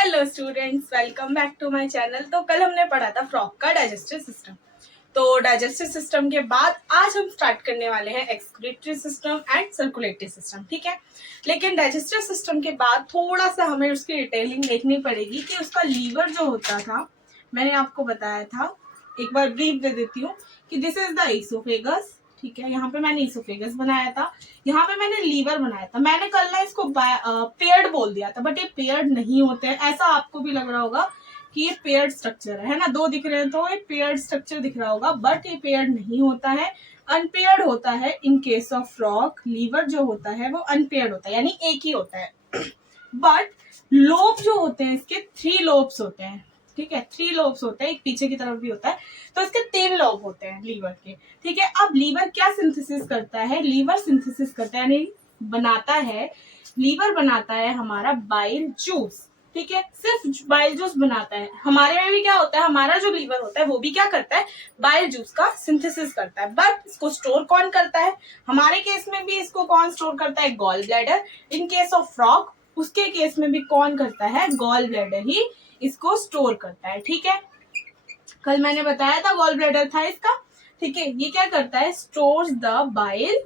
Hello students, welcome back to my channel. तो कल हमने पढ़ा था फ्रॉग का डाइजेस्टिव सिस्टम। तो डाइजेस्टिव सिस्टम के बाद आज हम स्टार्ट करने वाले हैं excretory system and circulatory system. ठीक है, लेकिन डाइजेस्टिव सिस्टम के बाद थोड़ा सा हमें उसकी डिटेलिंग देखनी पड़ेगी कि उसका लीवर जो होता था, मैंने आपको बताया था, एक बार ब्रीफ दे देती हूँ कि दिस इज द इसोफेगस। ठीक है, यहाँ पे मैंने इसोफेगस बनाया था, यहाँ पे मैंने लीवर बनाया था। मैंने कल ना इसको पेयर्ड बोल दिया था, बट ये पेयर्ड नहीं होते हैं। ऐसा आपको भी लग रहा होगा कि ये पेयर्ड स्ट्रक्चर है ना, दो दिख रहे हैं तो ये पेयर्ड स्ट्रक्चर दिख रहा होगा, बट ये पेयर्ड नहीं होता है, अनपेयर्ड होता है। In case of frog liver जो होता है वो अनपेयर्ड होता है, यानी एक ही होता है। बट लोब जो होते हैं इसके 3 लोब्स होते हैं। ठीक है, 3 लोब्स होते हैं, एक पीछे की तरफ भी होता है, तो इसके 3 लोब होते हैं लीवर के। ठीक है, अब लीवर क्या सिंथेसिस करता है? लीवर सिंथेसिस करता है यानी बनाता है, लीवर बनाता है हमारा बाइल जूस। ठीक है, सिर्फ बाइल जूस बनाता है। हमारे में भी क्या होता है, हमारा जो लीवर होता है वो भी क्या करता है, बाइल जूस का सिंथेसिस करता है। बट इसको स्टोर कौन करता है? हमारे केस में भी इसको कौन स्टोर करता है? Gall bladder. In case of frog उसके केस में भी कौन करता है? गॉल ब्लैडर ही इसको स्टोर करता है। ठीक है, कल मैंने बताया था गॉल ब्लैडर था इसका। ठीक है, ये क्या करता है? Stores the bile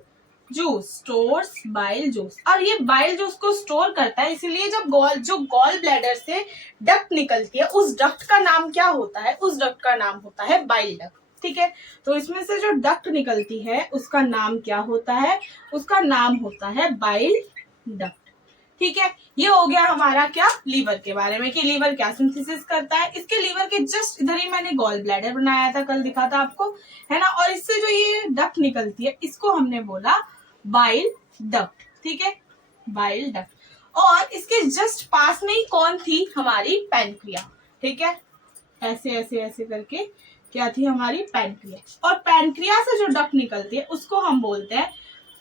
juice, stores bile juice. और ये बाइल जूस को स्टोर करता है, इसीलिए जब गॉल ब्लैडर से डक्ट निकलती है, उस डक्ट का नाम क्या होता है? उस डक्ट का नाम होता है बाइल डक्ट। ठीक है, तो इसमें से जो डक्ट निकलती है उसका नाम क्या होता है? उसका नाम होता है बाइल डक्ट। ठीक है, ये हो गया हमारा क्या, लीवर के बारे में कि लीवर क्या सिंथेसिस करता है। इसके लीवर के जस्ट इधर ही मैंने गॉल ब्लैडर बनाया था, कल दिखा था आपको, है ना। और इससे जो ये डक्ट निकलती है इसको हमने बोला बाइल डक्ट। ठीक है, बाइल डक्ट। और इसके जस्ट पास में ही कौन थी? हमारी पैनक्रिया। ठीक है, ऐसे ऐसे ऐसे करके क्या थी? हमारी पैनक्रिया। और पैनक्रिया से जो डक्ट निकलती है उसको हम बोलते हैं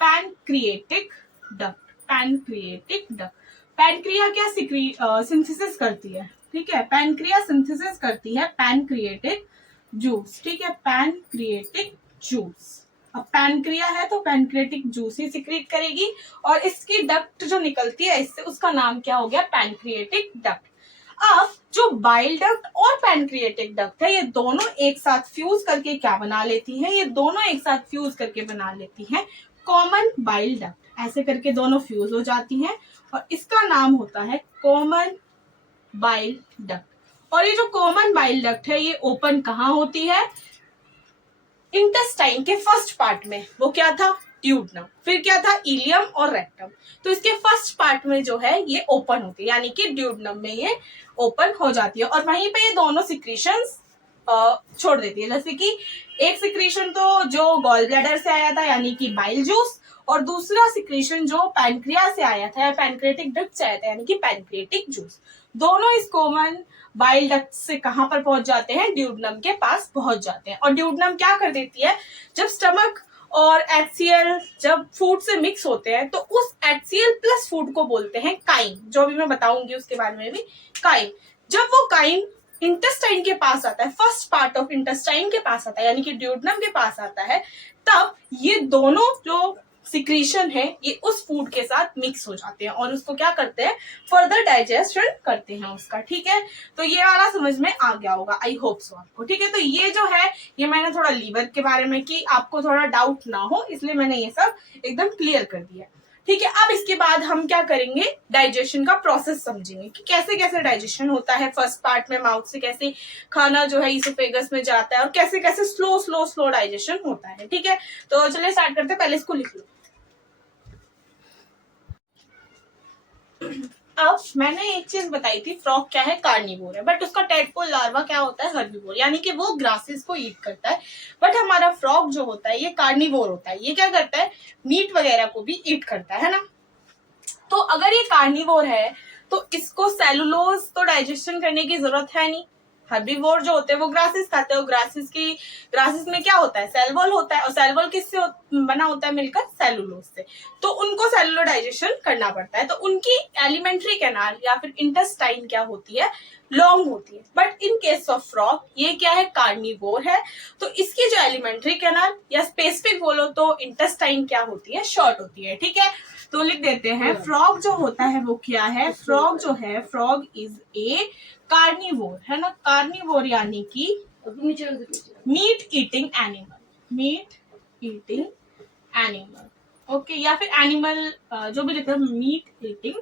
pancreatic duct. Pancreatic duct. Pancreas क्या सिंथेसिस करती है? ठीक है, पैनक्रिया सिंथेसिस करती है पैनक्रिएटिक जूस। ठीक है, पैनक्रिएटिक जूस। अब पैनक्रिया है तो पैनक्रिएटिक जूस ही सिक्रीट करेगी, और इसकी डक्ट जो निकलती है इससे उसका नाम क्या हो गया? Pancreatic duct. अब जो बाइल डक्ट और पैनक्रिएटिक डक्ट है, ये दोनों एक साथ फ्यूज करके क्या बना लेती हैं? ये दोनों एक साथ फ्यूज करके बना लेती हैं कॉमन बाइल डक्ट। ऐसे करके दोनों फ्यूज हो जाती हैं और इसका नाम होता है कॉमन बाइल डक्ट। और ये जो कॉमन बाइल डक्ट है ये ओपन कहाँ होती है? इंटेस्टाइन के फर्स्ट पार्ट में। वो क्या था? ड्यूडनम। फिर क्या था? इलियम और रेक्टम। तो इसके फर्स्ट पार्ट में जो है ये ओपन होती है, यानी कि ड्यूडनम में ये ओपन हो जाती है, और वहीं पे ये दोनों सिक्रीशंस छोड़ देती है। जैसे कि एक सिक्रीशन तो जो गॉल ब्लैडर से आया था यानी कि बाइल जूस, और दूसरा सिक्रीशन जो पैनक्रिया से आया था या पैनक्रिएटिक डक्ट से आया था यानी कि पैनक्रिएटिक जूस। दोनों इस कॉमन बाइल डक्ट से कहां पर पहुंच जाते हैं? ड्यूडनम के पास पहुंच जाते हैं। और ड्यूडनम क्या कर देती है? जब स्टमक और HCl जब फूड से मिक्स होते हैं तो उस HCl प्लस फूड को बोलते हैं काइम। जो भी मैं बताऊंगी उसके बारे में भी, काइम। जब वो काइम इंटेस्टाइन के पास आता है, फर्स्ट पार्ट ऑफ इंटेस्टाइन के पास आता है यानी कि ड्यूडनम के पास आता है, तब ये दोनों जो सिक्रीशन है ये उस फूड के साथ मिक्स हो जाते हैं और उसको क्या करते हैं? फर्दर डाइजेशन करते हैं उसका। ठीक है, तो ये वाला समझ में आ गया होगा, आई होप सो आपको। ठीक है, तो ये जो है ये मैंने थोड़ा लीवर के बारे में कि आपको थोड़ा डाउट ना हो, इसलिए मैंने ये सब एकदम क्लियर कर दिया। ठीक है, अब इसके बाद हम क्या करेंगे? डाइजेशन का प्रोसेस समझेंगे कि कैसे कैसे डाइजेशन होता है। फर्स्ट पार्ट में माउथ से कैसे खाना जो है इसोफेगस में जाता है और कैसे कैसे स्लो स्लो स्लो डाइजेशन होता है। ठीक है, तो चलिए स्टार्ट करते हैं। पहले इसको लिख लो। अब मैंने एक चीज बताई थी, फ्रॉग क्या है? कार्निवोर है, बट उसका टेडपोल लार्वा क्या होता है? हर्बीवोर, यानी कि वो ग्रासेस को ईट करता है। बट हमारा फ्रॉग जो होता है ये कार्निवोर होता है, ये क्या करता है? मीट वगैरह को भी ईट करता है ना। तो अगर ये कार्निवोर है तो इसको सेलुलोज तो डाइजेशन करने की जरूरत है नहीं। हर्बीवोर जो होते हैं वो ग्रासेस खाते हैं, ग्रासेस में क्या होता है? सेल वॉल होता है, और सेल वॉल किससे बना होता है? मिलकर सेलुलोज से। तो उनको सेलुलर डाइजेशन करना पड़ता है, तो उनकी एलिमेंट्री कैनाल या फिर इंटेस्टाइन क्या होती है? लॉन्ग होती है। But in case of frog ये क्या है? कार्निवोर है, तो इसकी जो एलिमेंट्री कैनाल या स्पेसिफिक बोलो तो इंटेस्टाइन क्या होती है? शॉर्ट होती है। ठीक है, तो लिख देते हैं फ्रॉग जो होता है वो क्या है, फ्रॉग जो है, फ्रॉग इज ए कार्निवोर, है ना, कार्निवोर यानी कि meat eating animal, meat eating animal, okay, या फिर एनिमल जो भी लिखते हैं, meat eating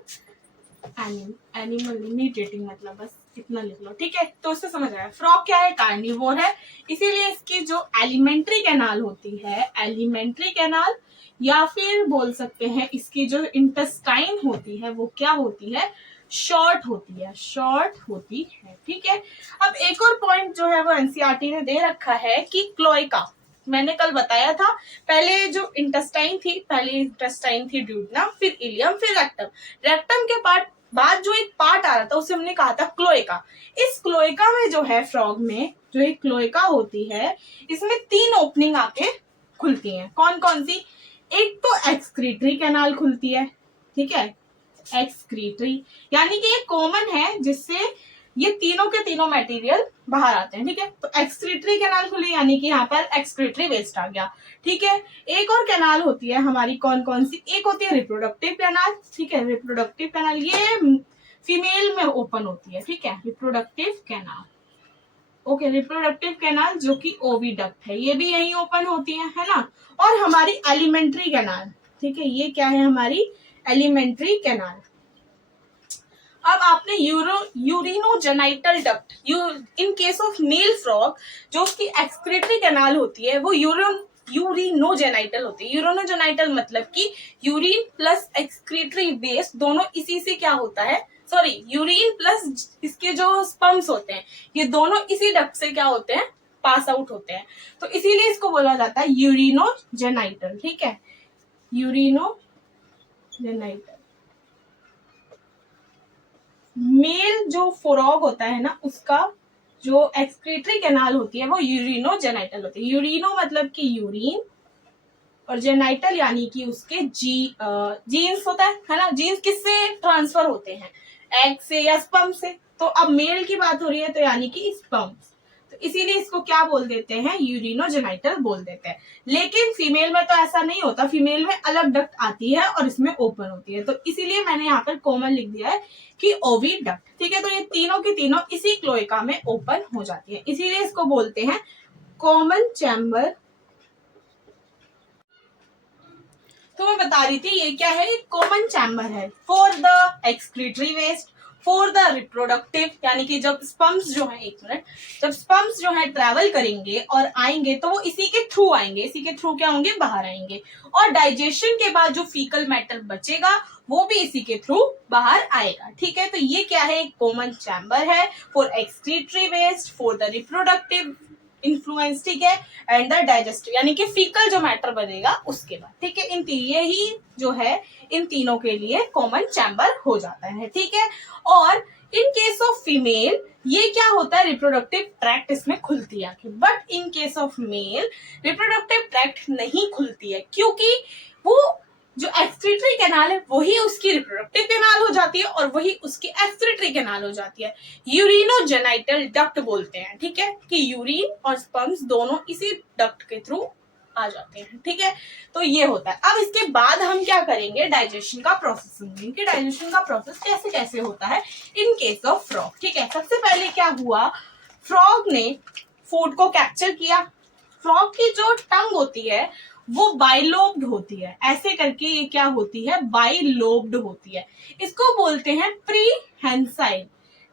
animal, meat eating मतलब बस इतना लिख लो, ठीक है। तो उससे समझ आया फ्रॉग क्या है, कार्निवोर है, इसीलिए इसकी जो एलिमेंट्री कैनाल होती है, एलिमेंट्री कैनाल, या फिर बोल सकते हैं इसकी जो इंटेस्टाइन होती है वो क्या होती है, शॉर्ट होती है, शॉर्ट होती है, ठीक है। अब एक और पॉइंट जो है वो एनसीईआरटी ने दे रखा है कि क्लोएका, मैंने कल बताया था, पहले जो इंटेस्टाइन थी, पहले इंटेस्टाइन थी ड्यूडनम, फिर इलियम, फिर रेक्टम, रेक्टम के बाद जो एक पार्ट आ रहा था उसे हमने कहा था क्लोएका। इस क्लोएका में जो है, फ्रॉग में जो एक क्लोएका होती है, इसमें 3 ओपनिंग आके खुलती हैं। कौन कौन सी, एक तो एक्सक्रीटरी कैनाल खुलती है, ठीक है, एक्सक्रीटरी यानी कि ये कॉमन है जिससे ये तीनों के तीनों मटेरियल बाहर आते हैं, ठीक है। तो एक्सक्रीटरी कैनाल खुली यानी कि यहाँ पर एक्सक्रीटरी वेस्ट आ गया, ठीक है। एक और कैनाल होती है हमारी, कौन कौन सी, एक होती है रिप्रोडक्टिव कैनाल, ठीक है, रिप्रोडक्टिव कैनाल ये फीमेल में ओपन होती है, ठीक है, reproductive canal, okay, reproductive canal जो कि ओविडक्ट है, ये भी यही ओपन होती है ना। और हमारी एलिमेंट्री कैनाल, ठीक है, ये क्या है हमारी एलिमेंट्री कैनाल। अब आपने urinogenital duct, in case of male frog जो उसकी एक्सक्रीटरी कैनाल होती है वो यूरिनोजेनाइटल होती है। यूरिनोजेनाइटल मतलब कि यूरिन प्लस एक्सक्रीटरी वेस्ट दोनों इसी से क्या होता है, सॉरी, यूरिन प्लस इसके जो स्पर्म्स होते हैं ये दोनों इसी डक्ट से क्या होते हैं, पास आउट होते हैं, तो इसीलिए इसको बोला जाता है यूरिनोजेनाइटल, ठीक है, यूरिनोजेनाइटल। मेल जो फ्रॉग होता है ना उसका जो एक्सक्रीटरी कैनाल होती है वो यूरिनोजेनाइटल होती है। यूरिनो मतलब कि यूरिन, और जेनाइटल यानी कि उसके जीन्स होता है ना, जीन्स किससे ट्रांसफर होते हैं, एग से या स्पर्म से, तो अब मेल की बात हो रही है तो यानी कि स्पर्म, तो इसीलिए इसको क्या बोल देते हैं, यूरिनोजेनाइटल बोल देते हैं। लेकिन फीमेल में तो ऐसा नहीं होता, फीमेल में अलग डक्ट आती है और इसमें ओपन होती है, तो इसीलिए मैंने यहाँ पर कॉमन लिख दिया है कि ओविडक्ट, ठीक है। तो ये तीनों की तीनों इसी क्लोएका में ओपन हो जाती है, इसीलिए इसको बोलते हैं कॉमन चैम्बर। तो मैं बता रही थी ये क्या है, एक कॉमन चैम्बर है for the excretory waste, for the reproductive, यानी कि जब स्पर्म्स जो है, एक मिनट, जब स्पर्म्स जो है ट्रैवल करेंगे और आएंगे तो वो इसी के थ्रू आएंगे, इसी के थ्रू क्या होंगे, बाहर आएंगे, और डाइजेशन के बाद जो फीकल मैटर बचेगा वो भी इसी के थ्रू बाहर आएगा, ठीक है। तो ये क्या है, एक कॉमन चैम्बर है for excretory waste, for the reproductive influence, ठीक है, एंड द डाइजेस्टिव यानी कि फीकल जो मैटर बनेगा उसके बाद, ठीक है। ये ही जो है इन तीनों के लिए कॉमन चैम्बर हो जाता है, ठीक है। और इन केस ऑफ फीमेल ये क्या होता है, रिप्रोडक्टिव ट्रैक्ट इसमें खुलती है, but in case of male reproductive tract नहीं खुलती है, क्योंकि वो जो एक्सक्रीटरी कैनाल है वही उसकी रिप्रोडक्टिव कैनाल हो जाती है और वही उसकी एक्सक्रीटरी कैनाल हो जाती है। यूरिनोजेनाइटल डक्ट बोलते हैं, ठीक है, कि यूरिन और स्पर्म्स दोनों इसी डक्ट के थ्रू आ जाते हैं, ठीक है। तो ये होता है। अब इसके बाद हम क्या करेंगे, डाइजेशन का प्रोसेस सुनेंगे कि डाइजेशन का प्रोसेस कैसे कैसे होता है इन केस ऑफ फ्रॉग, ठीक है। सबसे पहले क्या हुआ, फ्रॉग ने फूड को कैप्चर किया। फ्रॉग की जो टंग होती है वो बाइलोब्ड होती है, ऐसे करके ये क्या होती है, बाइलोब्ड होती है, इसको बोलते हैं प्रीहेंसाइल,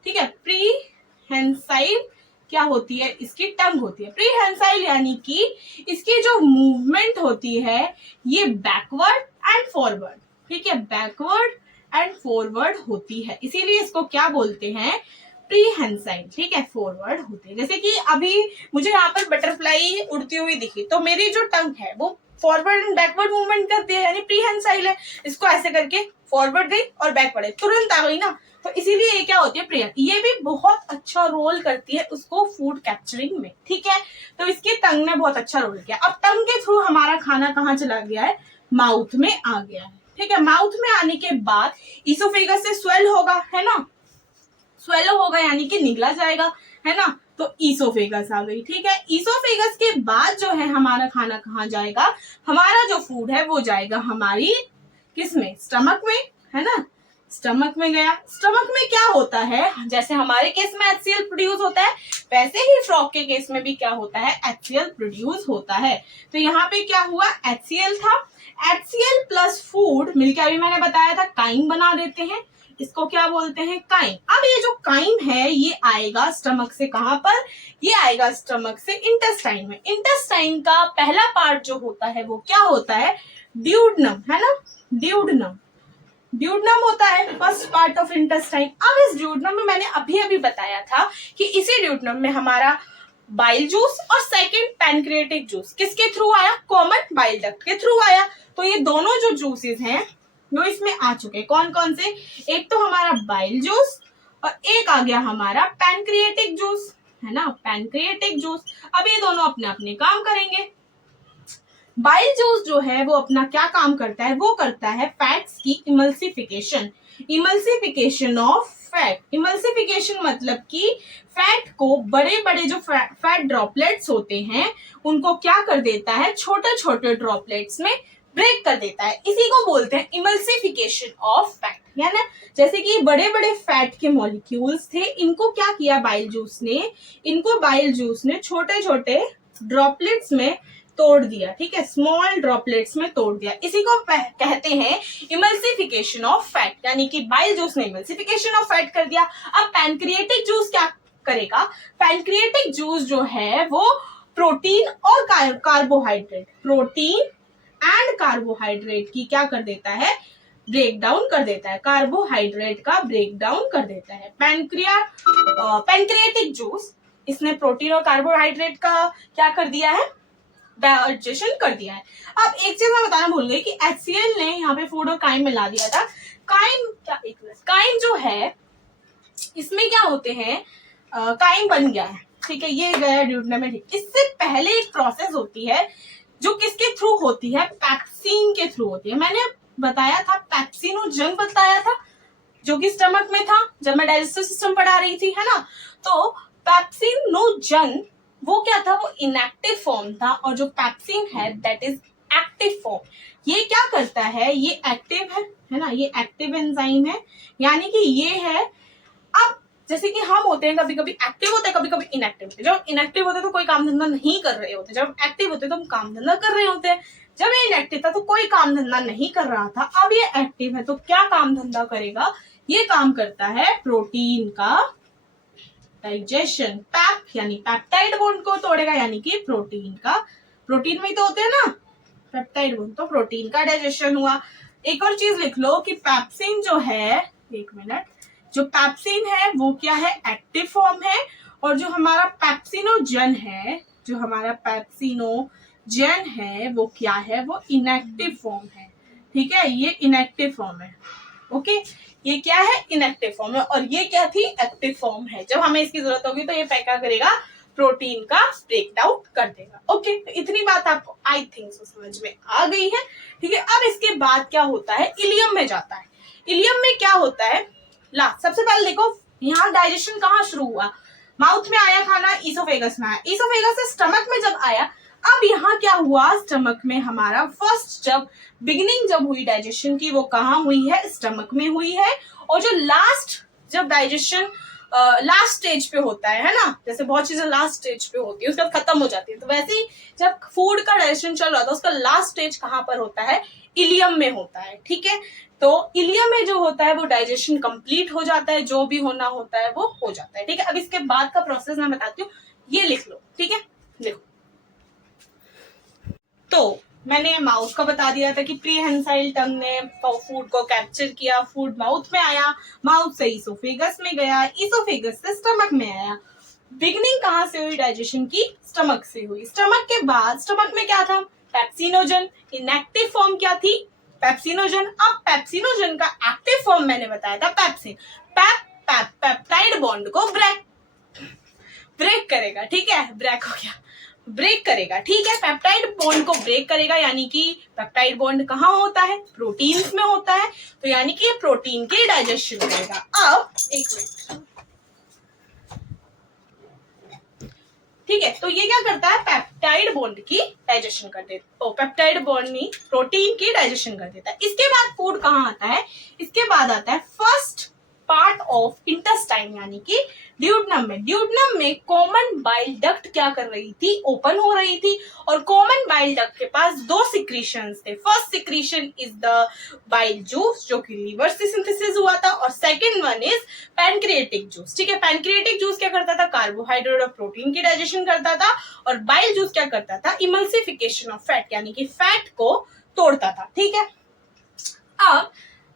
ठीक है। प्रीहेंसाइल क्या होती है, इसकी टंग होती है। प्रीहेंसाइल यानी कि इसकी जो मूवमेंट होती है ये बैकवर्ड एंड फॉरवर्ड, ठीक है, बैकवर्ड एंड फॉरवर्ड होती है, इसीलिए इसको क्या बोलते हैं, प्रीहेंसाइल, ठीक है, फॉरवर्ड होते हैं। जैसे कि अभी मुझे यहाँ पर बटरफ्लाई उड़ती हुई दिखी तो मेरी जो टंग है वो फॉरवर्ड एंड बैकवर्ड मूवमेंट करती है, यानी प्रीहेंसाइल है, इसको ऐसे करके फॉरवर्ड गई और बैकवर्ड है, तुरंत आ गई ना, तो इसीलिए ये क्या होती है, प्रेयर। ये भी बहुत अच्छा रोल करती है उसको फूड कैप्चरिंग में, ठीक है। तो इसके टंग ने बहुत अच्छा रोल किया। अब टंग के थ्रू हमारा खाना कहाँ चला गया है, माउथ में आ गया है, ठीक है। माउथ में आने के बाद इसोफेगस से स्वेल होगा, है ना, स्वेलो होगा यानी कि निगला जाएगा, है ना, तो ईसोफेगस आ गई, ठीक है। ईसोफेगस के बाद जो है हमारा खाना कहाँ जाएगा, हमारा जो फूड है वो जाएगा हमारी किसमें, स्टमक में, है ना, स्टमक में गया। स्टमक में क्या होता है, जैसे हमारे केस में HCl प्रोड्यूस होता है, वैसे ही फ्रॉग के केस में भी क्या होता है, HCl प्रोड्यूस होता है। तो यहाँ पे क्या हुआ, HCl था, HCl प्लस फूड मिलकर अभी मैंने बताया था काइम बना देते हैं, इसको क्या बोलते हैं, काइम। अब ये जो काइम है ये आएगा स्टमक से, कहां पर, ये आएगा स्टमक से इंटेस्टाइन में। इंटेस्टाइन का पहला पार्ट जो होता है वो क्या होता है, ड्यूडनम, है ना, ड्यूडनम, ड्यूडनम होता है फर्स्ट पार्ट ऑफ इंटेस्टाइन। अब इस ड्यूडनम में मैंने अभी बताया था कि इसी ड्यूडनम में हमारा बाइल जूस और सेकंड पैनक्रिएटिक जूस किसके थ्रू आया, कॉमन बाइल डक्ट के थ्रू आया। तो ये दोनों जो जूसेस हैं वो इसमें आ चुके हैं, कौन कौन से, एक तो हमारा बाइल जूस और एक आ गया हमारा पैनक्रिएटिक जूस, है ना, पैनक्रिएटिक जूस। अब ये दोनों अपने अपने काम करेंगे। बाइल जूस जो है वो अपना क्या काम करता है, वो करता है फैट्स की emulsification, emulsification of fat. Emulsification मतलब कि फैट को, बड़े बड़े जो फैट ड्रॉपलेट्स होते हैं उनको क्या कर देता है, छोटे छोटे ड्रॉपलेट्स में ब्रेक कर देता है, इसी को बोलते हैं इमल्सिफिकेशन ऑफ फैट। है ना, जैसे कि बड़े बड़े फैट के मॉलिक्यूल्स थे, इनको क्या किया बाइल जूस ने, इनको बाइल जूस ने छोटे छोटे ड्रॉपलेट्स में तोड़ दिया, ठीक है, स्मॉल ड्रॉपलेट्स में तोड़ दिया, इसी को कहते हैं इमल्सिफिकेशन ऑफ फैट, यानी कि बाइल जूस ने इमल्सिफिकेशन ऑफ फैट कर दिया। अब पैनक्रिएटिक जूस क्या करेगा, पैनक्रिएटिक जूस जो है वो प्रोटीन और कार्बोहाइड्रेट, प्रोटीन एंड कार्बोहाइड्रेट की क्या कर देता है, ब्रेक डाउन कर देता है, कार्बोहाइड्रेट का ब्रेक डाउन कर देता है। पैनक्रिएटिक जूस इसने प्रोटीन और कार्बोहाइड्रेट का क्या कर दिया है, डाइजेशन कर दिया है। अब एक चीज मैं बताना भूल गई कि HCl ने यहाँ पे फूड और काइम मिला दिया था। काइम क्या, एक मिनट, काइम जो है इसमें क्या होते हैं, काइम बन गया है, ठीक है, ये गया ड्यूडनम में। इससे पहले एक प्रोसेस होती है जो किसके थ्रू होती है, पैप्सिन के थ्रू होती है। मैंने बताया था, पैप्सिनोजन बताया था, जो कि स्टमक में था जब मैं डाइजेस्टिव सिस्टम पढ़ा रही थी, है ना। तो पैप्सिनोजन वो क्या था, वो इनएक्टिव फॉर्म था, और जो पैप्सिन है दैट इज एक्टिव फॉर्म। ये क्या करता है, ये एक्टिव है ना, ये एक्टिव एंजाइम है, यानी कि ये है। अब जैसे कि हम होते हैं, कभी कभी एक्टिव होते हैं, कभी कभी इनएक्टिव होते हैं। जब इनएक्टिव होते हैं तो कोई काम धंधा नहीं कर रहे होते, जब एक्टिव होते हैं तो हम काम धंधा कर रहे होते हैं। जब ये इनएक्टिव था तो कोई काम धंधा नहीं कर रहा था, अब ये एक्टिव है तो क्या काम धंधा करेगा, ये काम करता है प्रोटीन का डाइजेशन। पैप यानी पेप्टाइड बॉन्ड को तोड़ेगा, यानी कि प्रोटीन का, प्रोटीन में ही तो होते हैं ना पेप्टाइड बॉन्ड, तो प्रोटीन का डाइजेशन हुआ। एक और चीज लिख लो कि पैप्सिन जो है, एक मिनट, जो पैप्सिन है वो क्या है, एक्टिव फॉर्म है, और जो हमारा पैप्सिनोजन है, जो हमारा पैप्सिनोजन है वो क्या है, वो इनएक्टिव फॉर्म है, ठीक है, ये इनएक्टिव फॉर्म है। ओके, ये क्या है, इनएक्टिव फॉर्म है, और ये क्या थी, एक्टिव फॉर्म है। जब हमें इसकी जरूरत होगी तो ये क्या करेगा, प्रोटीन का ब्रेक डाउन कर देगा। ओके, तो इतनी बात आपको आई थिंक समझ में आ गई है, ठीक है। अब इसके बाद क्या होता है, इलियम में जाता है। इलियम में क्या होता है, सबसे पहले देखो यहाँ डाइजेशन कहाँ शुरू हुआ, माउथ में आया खाना, ईसोफेगस में आया, ईसोफेगस से स्टमक में जब आया। अब यहाँ क्या हुआ, स्टमक में हमारा फर्स्ट जब बिगिनिंग जब हुई डाइजेशन की, वो कहाँ हुई है, स्टमक में हुई है। और जो लास्ट जब डाइजेशन लास्ट स्टेज पे होता है ना, जैसे बहुत चीजें लास्ट स्टेज पे होती है उसके बाद खत्म हो जाती है, तो वैसे ही जब फूड का डाइजेशन चल रहा था उसका लास्ट स्टेज कहाँ पर होता है, इलियम में होता है, ठीक है। तो इलियम में जो होता है वो डाइजेशन कंप्लीट हो जाता है, जो भी होना होता है वो हो जाता है, ठीक है। अब इसके बाद का प्रोसेस मैं बताती हूँ, ये लिख लो, ठीक है। देखो, तो मैंने माउथ का बता दिया था कि प्रीहेंसाइल टंग ने फूड को कैप्चर किया, फूड माउथ में आया, माउथ से ईसोफेगस में गया, ईसोफेगस से स्टमक में आया। बिगनिंग कहाँ से हुई डाइजेशन की, स्टमक से हुई। स्टमक के बाद स्टमक में क्या था, पेप्सिनोजन, इनएक्टिव फॉर्म क्या थी, पेप्सिनोजन। अब पेप्सिनोजन का एक्टिव फॉर्म मैंने बताया था पेप्सिन। पेप्टाइड बॉन्ड को ब्रेक करेगा, ठीक है, ब्रेक हो गया, ब्रेक करेगा, ठीक है, पेप्टाइड बॉन्ड को ब्रेक करेगा, यानी कि पेप्टाइड बॉन्ड कहाँ होता है, प्रोटीन्स में होता है, तो यानी कि प्रोटीन के डाइजेशन करेगा। अब एक मिनट, ठीक है, तो ये क्या करता है, पेप्टाइड बॉन्ड की डाइजेशन कर देता है, पेप्टाइड बॉन्ड नहीं, प्रोटीन की डाइजेशन कर देता है। इसके बाद फूड कहाँ आता है, इसके बाद आता है फर्स्ट पार्ट ऑफ इंटेस्टाइन यानी कि ड्यूडनम में। ड्यूडनम में कॉमन बाइल डक्ट क्या कर रही थी, ओपन हो रही थी, और कॉमन बाइल डक्ट के पास दो सिक्रीशंस थे। First secretion is the bile juice जो कि लीवर से सिंथेसिस हुआ था, और second one is pancreatic juice. ठीक है, पैनक्रिएटिक जूस क्या करता था, कार्बोहाइड्रेट और प्रोटीन की डाइजेशन करता था, और बाइल जूस क्या करता था, इमल्सिफिकेशन ऑफ फैट यानी कि फैट को तोड़ता था। ठीक है, अब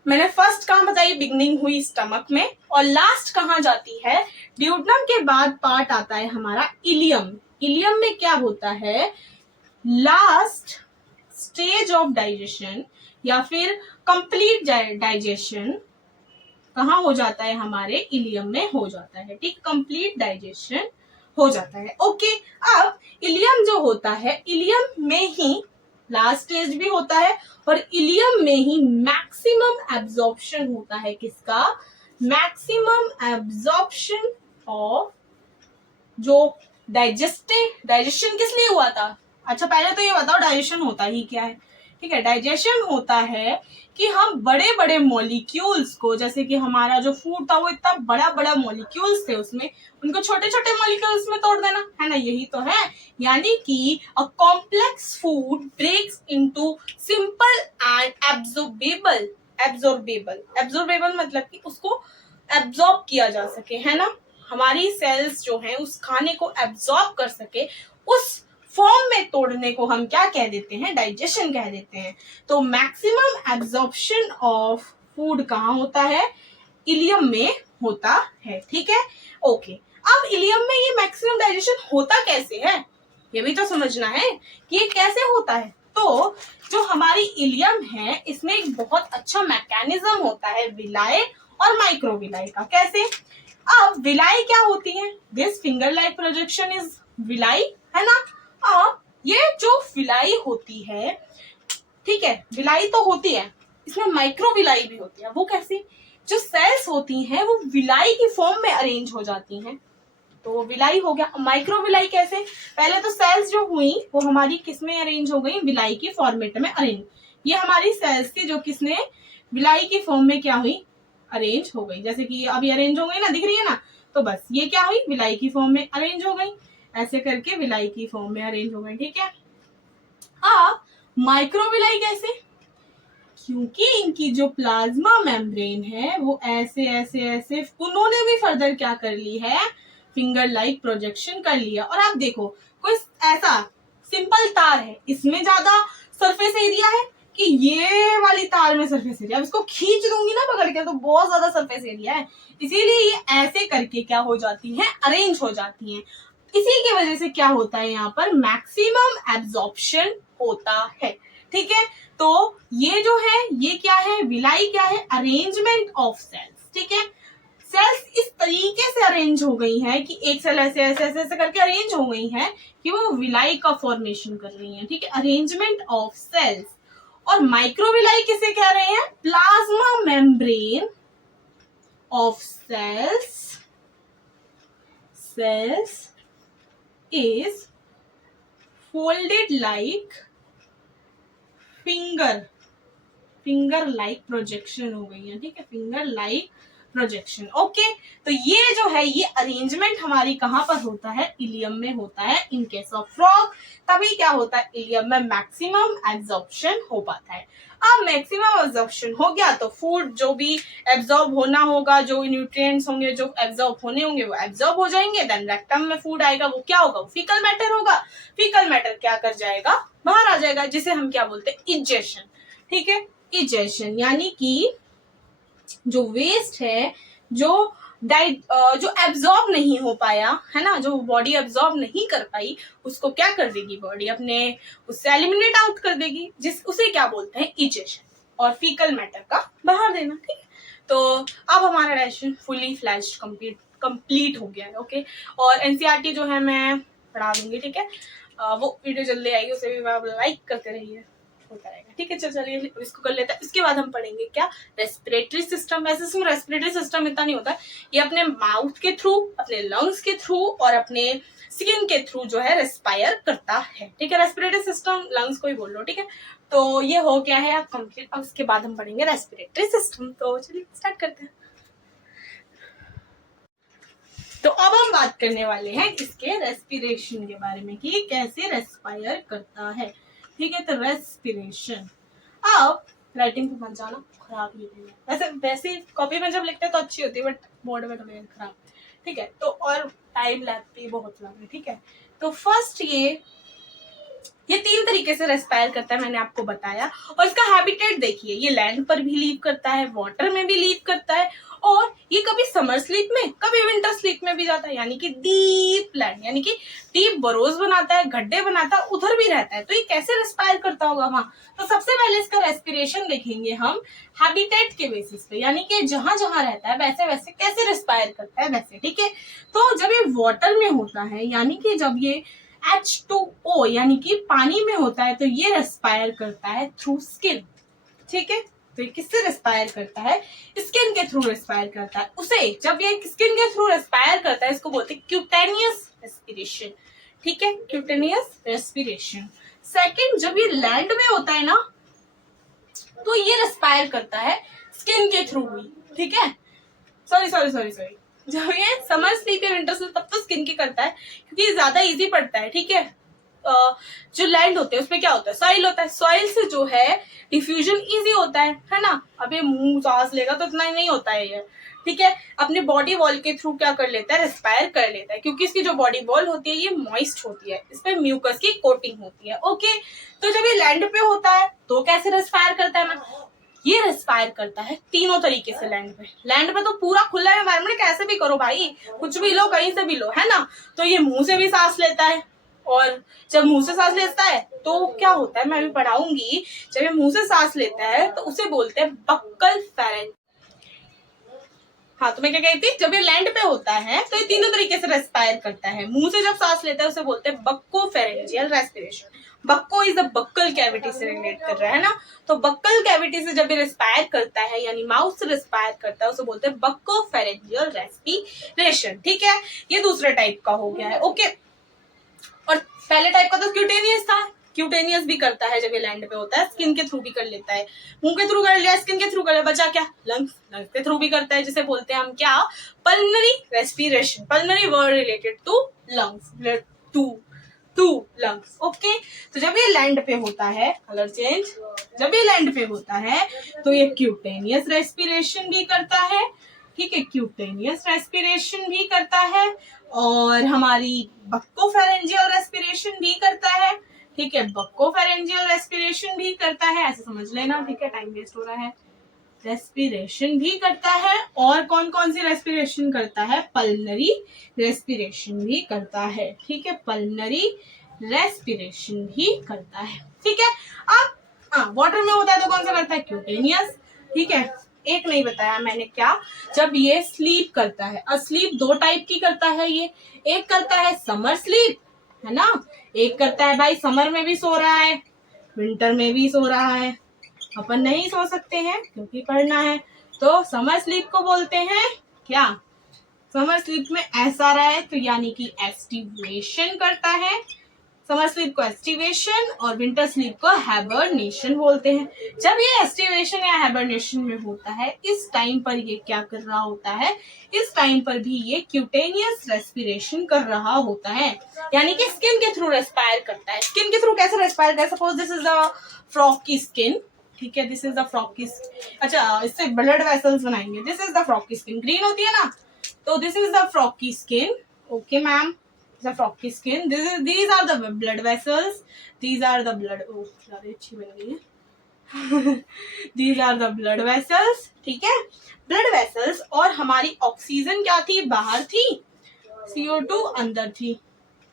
मैंने फर्स्ट कहां बताई, बिगनिंग हुई स्टमक में, और लास्ट कहां जाती है, ड्यूडनम के बाद पार्ट आता है हमारा इलियम। इलियम में क्या होता है, लास्ट स्टेज ऑफ डाइजेशन या फिर कंप्लीट डाइजेशन कहां हो जाता है, हमारे इलियम में हो जाता है। ठीक, कंप्लीट डाइजेशन हो जाता है। ओके, अब इलियम जो होता है, इलियम में ही लास्ट स्टेज भी होता है, और इलियम में ही मैक्सिमम एब्जॉर्प्शन होता है। किसका, मैक्सिमम एब्जॉर्प्शन ऑफ जो डाइजेशन किस लिए हुआ था। अच्छा, पहले तो ये बताओ डाइजेशन होता ही क्या है। ठीक है, डाइजेशन होता है कि हम बड़े बड़े मॉलिक्यूल्स को, जैसे कि हमारा जो फूड था वो इतना बड़ा बड़ा मॉलिक्यूल्स थे उसमें, उनको छोटे छोटे मॉलिक्यूल्स में तोड़ देना है ना, यही तो है। यानी कि a complex food breaks into simple and absorbable मतलब कि उसको एब्जॉर्ब किया जा सके, है ना, हमारी सेल्स जो हैं उस खाने को एब्जॉर्ब कर सके, उस फॉर्म में तोड़ने को हम क्या कह देते हैं, डाइजेशन कह देते हैं। तो मैक्सिमम एब्जॉर्प्शन ऑफ फूड कहाँ होता है, इलियम में होता है। ठीक है, ओके, अब इलियम में ये मैक्सिमम डाइजेशन होता कैसे है, ये भी तो समझना है कि ये कैसे होता है। तो जो हमारी इलियम है इसमें एक बहुत अच्छा मैकेनिज्म होता है विलाय और माइक्रोविलाय का। कैसे, अब विलाई क्या होती है, this finger like projection is villi, है ना। अब ये जो विलाई होती है, ठीक है, विलाई तो होती है, इसमें माइक्रो विलाई भी होती है। वो कैसे, जो सेल्स होती हैं वो विलाई की फॉर्म में अरेंज हो जाती हैं, तो वो विलाई हो गया। माइक्रो विलाई कैसे, पहले तो सेल्स जो हुई वो हमारी किस में अरेंज हो गई, विलाई की फॉर्मेट में अरेंज। ये हमारी सेल्स थी जो किसने, विलाई की फॉर्म में क्या हुई, अरेंज हो गई। जैसे कि अभी अरेंज हो गई ना, दिख रही है ना, तो बस ये क्या हुई, विलाई की फॉर्म में अरेंज हो गई, ऐसे करके विलाई की फॉर्म में अरेंज हो गई। ठीक है, अब माइक्रोविलाई कैसे, क्योंकि इनकी जो प्लाज्मा मेम्ब्रेन है वो ऐसे ऐसे ऐसे, उन्होंने भी फर्दर क्या कर ली है, फिंगर लाइक प्रोजेक्शन कर लिया। और आप देखो, कोई ऐसा सिंपल तार है, इसमें ज्यादा सरफेस एरिया है कि ये वाली तार में सरफेस एरिया, इसको खींच दूंगी ना पकड़ के तो बहुत ज्यादा सरफेस एरिया है, इसीलिए ये ऐसे करके क्या हो जाती है, अरेंज हो जाती है। इसी की वजह से क्या होता है, यहाँ पर मैक्सिमम एब्जॉर्प्शन होता है। ठीक है, तो ये जो है ये क्या है, विलाई क्या है, अरेंजमेंट ऑफ सेल्स। ठीक है, सेल्स इस तरीके से अरेंज हो गई है कि एक सेल ऐसे ऐसे ऐसे ऐसे करके अरेंज हो गई है कि वो विलाई का फॉर्मेशन कर रही है। ठीक है, अरेंजमेंट ऑफ सेल्स। और माइक्रोविलाई किसे कह रहे हैं, plasma membrane of cells is folded like finger like projection हो गई है। ठीक है, फिंगर लाइक प्रोजेक्शन। ओके, तो ये जो है ये अरेंजमेंट हमारी कहां पर होता है, इलियम में होता है। इन केस ऑफ फ्रॉग तभी क्या होता है, इलियम में मैक्सिमम एब्जॉर्प्शन हो पाता है। अब मैक्सिमम एब्जॉर्प्शन हो गया तो फूड जो भी एब्जॉर्ब होना होगा, जो न्यूट्रिएंट्स होंगे जो एब्जॉर्ब होने होंगे वो एब्जॉर्ब हो जाएंगे। देन रेक्टम में फूड आएगा, वो क्या होगा, वो फीकल मैटर होगा। फीकल मैटर क्या कर जाएगा, बाहर आ जाएगा, जिसे हम क्या बोलते हैं, इजेशन। ठीक है, इजेशन यानी कि जो वेस्ट है, जो जो एब्जॉर्ब नहीं हो पाया है ना, जो बॉडी एब्जॉर्ब नहीं कर पाई, उसको क्या कर देगी बॉडी, अपने उससे एलिमिनेट आउट कर देगी, उसे क्या बोलते हैं, इजेशन। और फीकल मैटर का बाहर देना। ठीक है, तो अब हमारा डाइजेशन फुली फ्लैश्ड कंप्लीट हो गया है। ओके, और एनसीईआरटी जो है मैं पढ़ा दूंगी। ठीक है, वो वीडियो जल्दी आएगी, उसे भी आप लाइक करते रहिए। होता रहेगा। ठीक है, चलिए इसको कर लेते हैं। इसके बाद हम पढ़ेंगे क्या, रेस्पिरेटरी सिस्टम। वैसे इसमें रेस्पिरेटरी सिस्टम इतना नहीं होता है, ये अपने माउथ के थ्रू, अपने लंग्स के थ्रू और अपने स्किन के थ्रू जो है रेस्पायर करता है। ठीक है, रेस्पिरेटरी सिस्टम लंग्स को ही बोल लो। ठीक है, तो ये हो गया है अब कंप्लीट। अब उसके बाद हम पढ़ेंगे रेस्पिरेटरी सिस्टम। तो चलिए स्टार्ट करते हैं। तो अब हम बात करने वाले हैं इसके रेस्पिरेशन के बारे में कि कैसे रेस्पायर करता है। ठीक है, तो रेस्पिरेशन। अब राइटिंग को मत जाना, खराब ही है। वैसे कॉपी में जब लिखते हैं तो अच्छी होती है, बट बोर्ड में तो खराब। ठीक है, तो और टाइम लगती है बहुत ज्यादा। ठीक है, तो फर्स्ट ये 3 तरीके से रेस्पायर करता है, मैंने आपको बताया। और इसका हैबिटेट देखिए, ये लैंड पर भी लीव करता है, वाटर में भी लीव करता है, और ये कभी समर स्लीप में, कभी विंटर स्लीप में भी जाता है, यानी कि डीप लैंड, यानी कि डीप बरोज बनाता है, गड्ढे बनाता है, उधर भी रहता है। तो ये कैसे रेस्पायर करता होगा वहां? तो सबसे पहले इसका रेस्पिरेशन देखेंगे हम हैबिटेट के बेसिस पे, यानी कि जहां जहां रहता है वैसे वैसे कैसे रेस्पायर करता है वैसे। ठीक है, तो जब ये वाटर में होता है, यानी कि जब ये H2O यानी कि पानी में होता है, तो ये रेस्पायर करता है थ्रू स्किन। ठीक है, तो ये किससे रेस्पायर करता है? स्किन के थ्रू रेस्पायर करता है। उसे जब ये स्किन के थ्रू रेस्पायर करता है, इसको बोलते हैं क्यूटेनियस रेस्पिरेशन। ठीक है, क्यूटेनियस रेस्पिरेशन। सेकंड, जब ये लैंड में होता है ना, तो ये रेस्पायर करता है स्किन के थ्रू ही। ठीक है, सॉरी, जब ये समर स्लीप या विंटर स्लीप तब तो स्किन की करता है, क्योंकि ये ज्यादा इजी पड़ता है। ठीक है, जो लैंड होते हैं उसमें क्या होता है, सॉइल होता है, सॉइल से जो है डिफ्यूजन इजी होता है ना। अब ये मुंह सांस लेगा तो इतना ही नहीं होता है ये। ठीक है, अपने बॉडी वॉल के थ्रू क्या कर लेता है, रेस्पायर कर लेता है, क्योंकि इसकी जो बॉडी वॉल होती है ये मॉइस्ट होती है, इस पे म्यूकस की कोटिंग होती है। ओके, तो जब ये लैंड पे होता है तो कैसे रेस्पायर करता है ना, ये रेस्पायर करता है 3 तरीके से। लैंड पे तो पूरा खुला एनवायरनमेंट, कैसे भी करो भाई, कुछ भी लो, कहीं से भी लो, है ना। तो ये मुंह से भी सांस लेता है, और जब मुंह से सांस लेता है तो क्या होता है, मैं अभी पढ़ाऊंगी। जब ये मुंह से सांस लेता है तो उसे बोलते हैं बक्कल फेरेंज। हाँ, तो मैं क्या कहती थी, जब ये लैंड पे होता है तो ये 3 तरीके से रेस्पायर करता है। मुंह से जब सांस लेता है उसे बोलते हैं buccopharyngeal respiration. Bucco is the buccal cavity से रिलेट कर रहा है ना, तो बक्कल कैविटी से जब ये रेस्पायर करता है, यानी माउथ से रेस्पायर करता है, उसे बोलते हैं बक्को फेरेंजियल रेस्पिरेशन। ठीक है, ये दूसरे टाइप का हो गया है। ओके, और पहले टाइप का तो क्यूटेनियस था, क्यूटेनियस भी करता है जब ये लैंड पे होता है, स्किन के थ्रू भी कर लेता है। मुंह के थ्रू कर लिया, स्किन के थ्रू कर लिया, बचा क्या, लंग्स के थ्रू भी करता है, जिसे बोलते हैं हम क्या, pulmonary respiration. Pulmonary word related to lungs, to lungs. Okay, तो जब ये लैंड पे होता है, कलर चेंज, जब ये लैंड पे होता है तो ये क्यूटेनियस रेस्पिरेशन भी करता है। ठीक है, क्यूटेनियस रेस्पिरेशन भी करता है, और हमारी बक्कोफेरेंजियल रेस्पिरेशन भी करता है। ठीक है, बक्कोफेरेंजियल रेस्पिरेशन भी करता है, ऐसे समझ लेना। ठीक है, टाइम वेस्ट हो रहा है। रेस्पिरेशन भी करता है, और कौन कौन सी रेस्पिरेशन करता है, पल्मनरी रेस्पिरेशन भी करता है। ठीक है, पल्मनरी रेस्पिरेशन भी करता है। ठीक है, अब वाटर में होता है तो कौन सा करता है, क्यूटेनियस। ठीक है, एक नहीं बताया मैंने क्या, जब ये स्लीप करता है। और स्लीप 2 टाइप की करता है ये, एक करता है समर स्लीप, है ना, एक करता है भाई समर में भी सो रहा है, विंटर में भी सो रहा है। अपन नहीं सो सकते हैं क्योंकि पढ़ना है, तो समर स्लीप को बोलते हैं क्या, समर स्लीप में ऐसा रहा है तो यानी कि एस्टिवेशन करता है। समर स्लीप को एस्टिवेशन और विंटर स्लीप को हाइबरनेशन बोलते हैं। जब ये एस्टिवेशन या हाइबरनेशन में होता है, इस टाइम पर ये क्या कर रहा होता है, इस टाइम पर भी ये क्यूटेनियस रेस्पिरेशन कर रहा होता है, यानी कि स्किन के थ्रू रेस्पायर करता है। स्किन के थ्रू कैसे रेस्पायर करता है, suppose this is the frog की स्किन। ठीक है, दिस इज द फ्रॉग की, अच्छा इससे ब्लड वेसल्स बनाएंगे। दिस इज द फ्रॉग की स्किन, ग्रीन होती है ना, तो दिस इज द फ्रॉग की skin. Okay ma'am, the frog की skin, these are the blood vessels, these are the blood, oh ज़्यादा अच्छी बन गई है these are the blood vessels। ठीक है, blood vessels, और हमारी ऑक्सीजन क्या थी, बाहर थी, CO2 अंदर थी,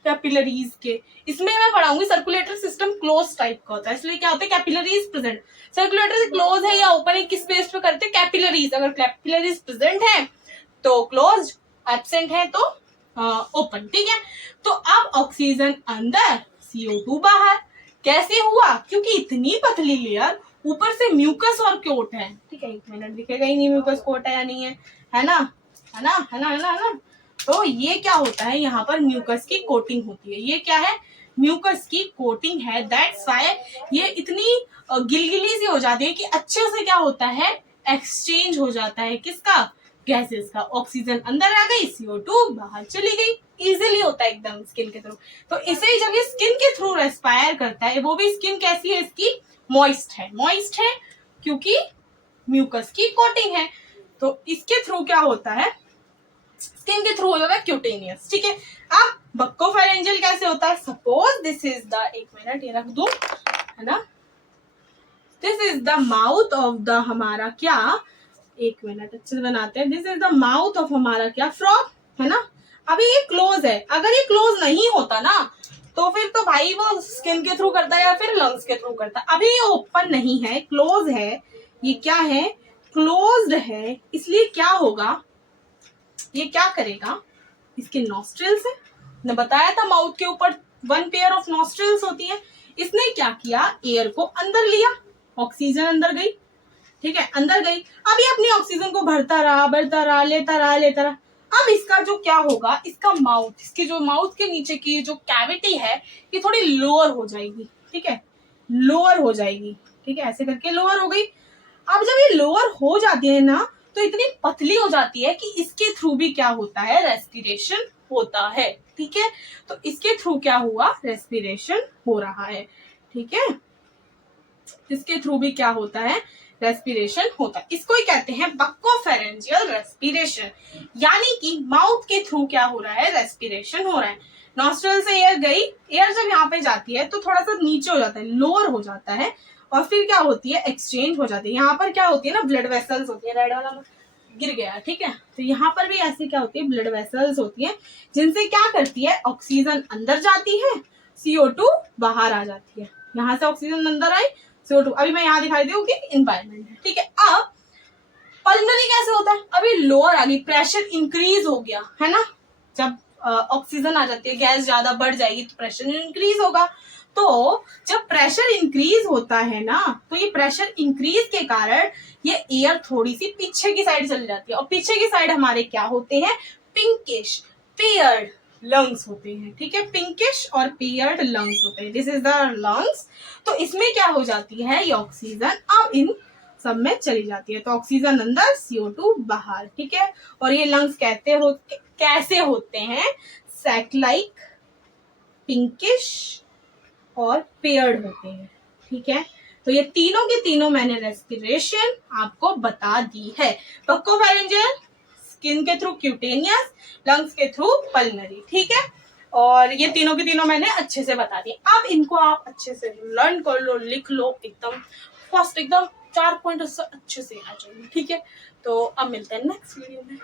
कैपिलरीज के। इसमें मैं पढ़ाऊंगी सर्कुलेटरी सिस्टम क्लोज टाइप का होता है, इसलिए क्या होता है, कैपिलरीज प्रेजेंट। सर्कुलेटरी क्लोज है या ओपन है, किस बेस पे करते हैं, कैपिलरीज। अगर कैपिलरीज प्रेजेंट है तो क्लोज, एब्सेंट है तो ओपन। ठीक है, तो अब ऑक्सीजन अंदर, CO2 बाहर। कैसे हुआ? क्योंकि इतनी पतली लेयर, ऊपर से म्यूकस और कोट है, ठीक है। 1 मिनट दिखेगा ही नहीं म्यूकस कोट है या नहीं है, है ना, है ना, है ना, है ना, है ना। तो ये क्या होता है, यहाँ पर म्यूकस की कोटिंग होती है। ये क्या है? म्यूकस की कोटिंग है। दैट्स व्हाई ये इतनी गिलगिली सी हो जाती है कि अच्छे से क्या होता है, एक्सचेंज हो जाता है। किसका? गैसेस का। ऑक्सीजन अंदर आ गई, CO2 बाहर चली गई। इजीली होता है एकदम स्किन के थ्रू। तो इसे जब ये स्किन के थ्रू रेस्पायर करता है, वो भी स्किन कैसी है इसकी? मॉइस्ट है। मॉइस्ट है क्योंकि म्यूकस की कोटिंग है। तो इसके थ्रू क्या होता है, स्किन के थ्रू हो जाता है क्यूटेनियस, ठीक है। अब बक्कोफेरेंजियल कैसे होता है? Suppose this is the, 1 minute ये रख दूं, है ना, this is the mouth of the हमारा क्या, 1 मिनट अच्छे से बनाते हैं। This is the mouth of हमारा क्या, फ्रॉग, है ना। अभी ये क्लोज है। अगर ये क्लोज नहीं होता ना, तो फिर तो भाई वो स्किन के थ्रू करता है या फिर लंग्स के थ्रू करता है। अभी ये ओपन नहीं है, क्लोज है। ये क्या है? क्लोज्ड है। इसलिए क्या होगा, ये क्या करेगा, इसके नॉस्ट्रिल्स है, ने बताया था माउथ के ऊपर 1 पेयर ऑफ नॉस्ट्रिल्स होती है। इसने क्या किया, एयर को अंदर लिया, ऑक्सीजन अंदर गई, ठीक है, अंदर गई। अब ये अपनी ऑक्सीजन को भरता रहा, लेता रहा। अब इसका जो क्या होगा, इसका माउथ, इसकी जो माउथ के नीचे की जो कैविटी है, ये थोड़ी लोअर हो जाएगी, ठीक है, लोअर हो जाएगी, ठीक है, ऐसे करके लोअर हो गई। अब जब ये लोअर हो जाती है ना, तो इतनी पतली हो जाती है कि इसके थ्रू भी क्या होता है, रेस्पिरेशन होता है, ठीक है। तो इसके थ्रू क्या हुआ, रेस्पिरेशन हो रहा है, ठीक है। इसके थ्रू भी क्या होता है, रेस्पिरेशन होता है। इसको ही कहते हैं बक्कोफेरेंजियल रेस्पिरेशन, यानी कि माउथ के थ्रू क्या हो रहा है, रेस्पिरेशन हो रहा है। नॉस्ट्रल से एयर गई, एयर जब यहाँ पे जाती है तो थोड़ा सा नीचे हो जाता है, लोअर हो जाता है, और फिर क्या होती है, एक्सचेंज हो जाती है। यहाँ पर क्या होती है ना, ब्लड वेसल्स होती है, रेड वाला गिर गया, ठीक है। तो यहाँ पर भी ऐसी क्या होती है, ब्लड वेसल्स होती है, जिनसे क्या करती है, ऑक्सीजन अंदर जाती है, CO2 बाहर आ जाती है। यहाँ से ऑक्सीजन अंदर आई, CO2, अभी मैं यहाँ दिखाई दूँ कि इन्वायरमेंट है, ठीक है। अब पल्मोनरी कैसे होता है, अभी लोअर आ गई, प्रेशर इंक्रीज हो गया, है ना। जब ऑक्सीजन आ जाती है, गैस ज्यादा बढ़ जाएगी तो प्रेशर इंक्रीज होगा। तो जब प्रेशर इंक्रीज होता है ना, तो ये प्रेशर इंक्रीज के कारण ये एयर थोड़ी सी पीछे की साइड चली जाती है, और पीछे की साइड हमारे क्या होते हैं, पिंकिश पेयर्ड लंग्स होते हैं, ठीक है, पिंकिश और पेयर्ड लंग्स होते हैं। This is the lungs. तो इसमें क्या हो जाती है, ये ऑक्सीजन अब इन सब में चली जाती है, तो ऑक्सीजन अंदर, CO2 बाहर, ठीक है। और ये लंग्स कैसे होते हैं, सैक लाइक, पिंकिश और पेयर्ड होते हैं, ठीक है। तो ये तीनों के तीनों मैंने रेस्पिरेशन आपको बता दी है। बक्कोफेरेंजियल स्किन के थ्रू क्यूटेनियस, लंग्स के थ्रू पल्मोनरी, ठीक है। और ये तीनों के तीनों मैंने अच्छे से बता दी। अब इनको आप अच्छे से लर्न कर लो, लिख लो, एकदम फर्स्ट, एकदम 4 पॉइंट अच्छे से आ जाएंगे, ठीक है। तो अब मिलते हैं नेक्स्ट वीडियो में।